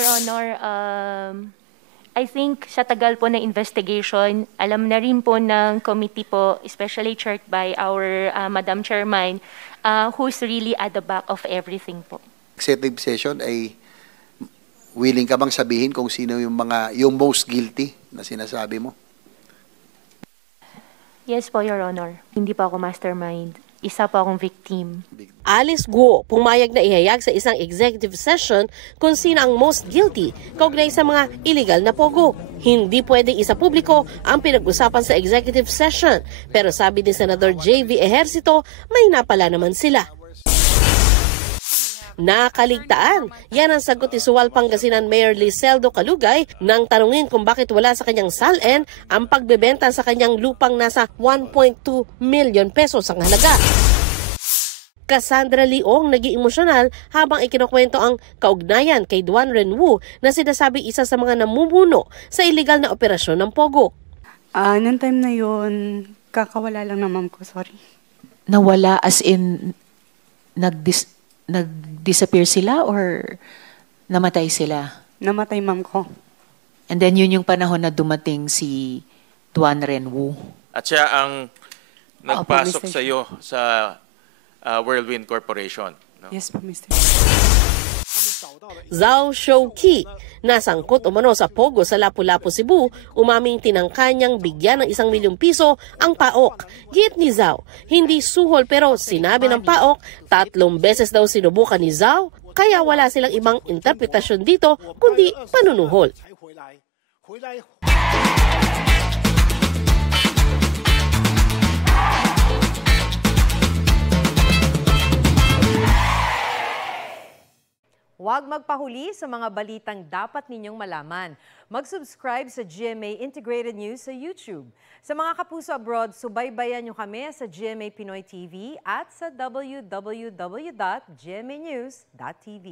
Your Honor, I think sa tagal po na investigation, alam na rin po ng committee po, especially chaired by our Madam Chairman, who's really at the back of everything po. Executive session ay willing ka bang sabihin kung sino yung most guilty na sinasabi mo? Yes po, Your Honor. Hindi po ako mastermind. Isa po akong victim. Alice Guo pumayag na ihayag sa isang executive session kung sino ang most guilty kaugnay sa mga illegal na pogo. Hindi pwedeng isa publiko ang pinag-usapan sa executive session, pero sabi ni Senador J.V. Ejercito, may napala naman sila. Nakaligtaan. Yan ang sagot ni Suwal Pangasinan Mayor Liseldo Calugay nang tanungin kung bakit wala sa kanyang SALN ang pagbebenta sa kanyang lupang nasa 1.2 million pesos ang halaga. Cassandra Leong naging emosyonal habang ikinukwento ang kaugnayan kay Duan Renwu na sinasabing isa sa mga namumuno sa illegal na operasyon ng Pogo. Noong time na yun, kakawala lang na ma'am ko, sorry. Nawala as in nag-disappear sila or namatay sila? Namatay ma'am ko. And then yun yung panahon na dumating si Duan Renwu. At siya ang nagpasok sa iyo sa Whirlwind Corporation. No? Yes po, Mr. Zhao Shouqi, nasangkot umano sa Pogo sa Lapu-Lapu, Cebu, umaming tinangka niyang bigyan ng 1 milyong piso ang PAOK. Giit ni Zhao, hindi suhol pero sinabi ng PAOK, 3 beses daw sinubukan ni Zhao, kaya wala silang ibang interpretasyon dito kundi panunuhol. Huwag magpahuli sa mga balitang dapat ninyong malaman. Mag-subscribe sa GMA Integrated News sa YouTube. Sa mga kapuso abroad, subaybayan nyo kami sa GMA Pinoy TV at sa www.gmanews.tv.